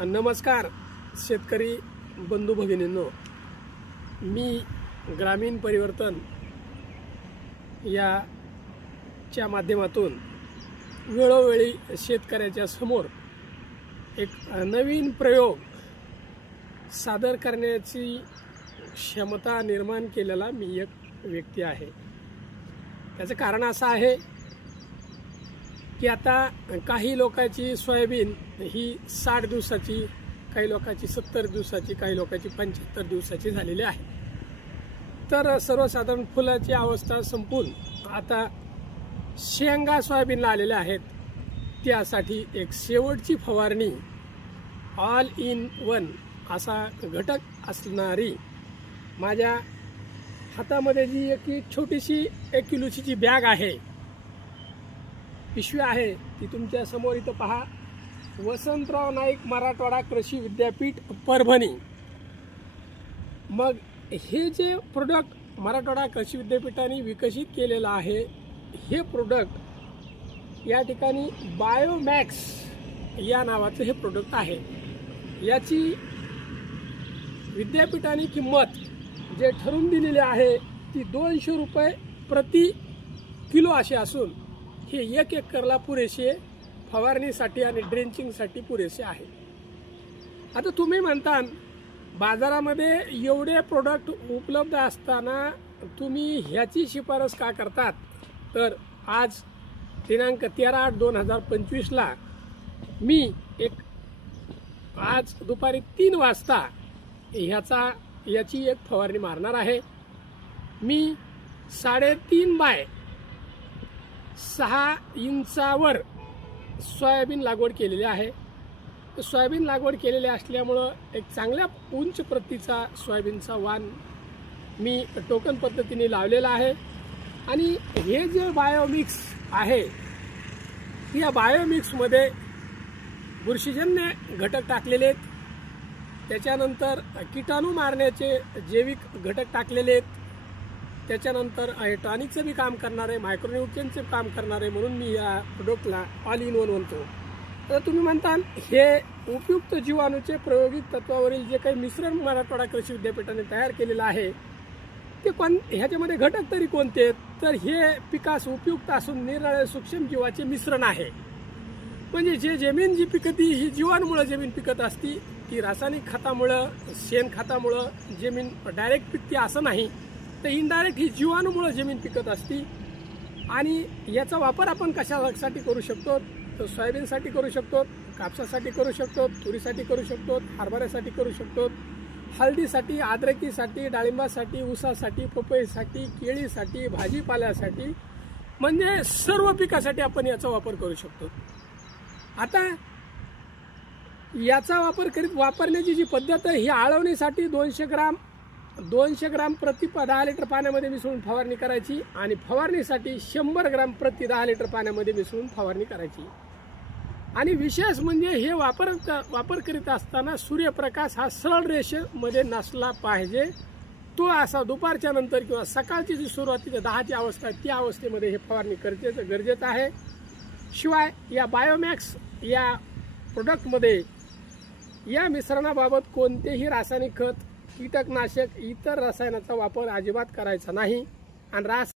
नमस्कार शेतकरी बंधू भगिनींनो, मी ग्रामीण परिवर्तन याच्या माध्यमातून वेळोवेळी शेतकऱ्याच्या समोर एक नवीन प्रयोग सादर करण्याची क्षमता निर्माण केलेला मी एक व्यक्ती आहे। त्याचं कारण असं आहे की आता काही लोकांची सोयाबीन ही 60 दिवसाची, काही लोकांची 70 दिवसाची, काही लोकांची 75 दिवसाची झालेली आहे। तर सर्वसाधारण फुलाची अवस्था संपून आता शेंगा सोयाबीनला आलेल्या आहेत। त्यासाठी एक शेवटची फवारणी ऑल इन वन असा घटक असणारी माझ्या हातामध्ये जी एक छोटीशी 1 किलोची जी बॅग आहे, पिशवी आहे, ती तुमच्या समोर इथं पहा। वसंतराव नाईक मराठवाडा कृषी विद्यापीठ परभणी। मग हे जे प्रोडक्ट मराठवाडा कृषी विद्यापीठाने विकसित केलेलं आहे, हे प्रोडक्ट या ठिकाणी बायोमॅक्स या नावाचं हे प्रोडक्ट आहे। याची विद्यापीठाने किंमत जे ठरवून दिलेली आहे ती 200 रुपये प्रति किलो अशी असून हे 1 एकरला पुरेसे फवारणीसाठी आणि ड्रेंचिंगसाठी पुरेसे आहे। आता तुम्ही म्हणता बाजारामध्ये एवढे प्रोडक्ट उपलब्ध असताना तुम्ही ह्याची शिफारस का करतात? तर आज दिनांक 13/8/2025 ला मी आज दुपारी 3 वाजता याची एक फवारणी मारणार आहे। मी 3.5 बाय 6 इंचावर सोयाबीन लागवड केलेली आहे। सोयाबीन लागवड केलेली असल्यामुळं एक चांगल्या उंच प्रतीचा सोयाबीनचा वाण मी टोकन पद्धतीने लावलेला आहे। आणि हे जे बायोमिक्स आहे, या बायोमिक्समध्ये बुरशीजन्य घटक टाकलेले आहेत, त्याच्यानंतर कीटाणू मारण्याचे जैविक घटक टाकलेले आहेत, त्याच्यानंतर टॉनिकचं बी काम करणारे, मायक्रोन्यूट्रिएंटचं काम करणारे, म्हणून मी या प्रोडक्टला ऑल इन वन म्हणतो। तर तुम्ही म्हणता हे उपयुक्त जीवाणूचे प्रायोगिक तत्वावरील जे काही मिश्रण मराठवाडा कृषी विद्यापीठाने तयार केलेलं आहे ते ह्याच्यामध्ये घटक तरी कोणते? तर हे पिकास उपयुक्त असून निराळे सूक्ष्म जीवाचे मिश्रण आहे। म्हणजे जे जमीन जी पिकती ही जीवाणूमुळे जमीन पिकत असती, ती रासायनिक खतामुळे, शेणखतामुळे जमीन डायरेक्ट पिकते असं नाही, तर इनडायरेक्ट ही जीवाणूमुळे जमीन पिकत असती। आणि याचा वापर आपण कशासाठी करू शकतो? तर सोयाबीनसाठी करू शकतो, कापसासाठी करू शकतो, तुरीसाठी करू शकतो, हरभऱ्यासाठी करू शकतो, हळदीसाठी, अद्रकीसाठी, डाळिंबासाठी, ऊसासाठी, पपईसाठी, केळीसाठी, भाजीपाल्यासाठी, म्हणजे सर्व पिकासाठी आपण याचा वापर करू शकतो। आता याचा वापरण्याची जी पद्धत आहे, ही आळवणीसाठी 200 ग्राम प्रति 10 लिटर पाण्यामध्ये मिसळून फवारणी करायची आणि फवारणीसाठी 100 ग्राम प्रति 10 लिटर पाण्यामध्ये मिसळून फवारणी करायची। आणि विशेष म्हणजे हे वापर करीत असताना सूर्यप्रकाश हा सरळ रेषेमध्ये नसला पाहिजे। तो असा दुपारच्या नंतर किंवा सकाळची जी सुरुवातीची 10ची अवस्था आहे, त्या अवस्थेमध्ये हे फवारणी गरजेचं आहे। शिवाय या बायोमॅक्स या प्रोडक्टमध्ये या मिश्रणाबाबत कोणतेही रासायनिक खत, कीटकनाशक, इतर रसायनाचा वापर अजिबात करायचा नाही। आणि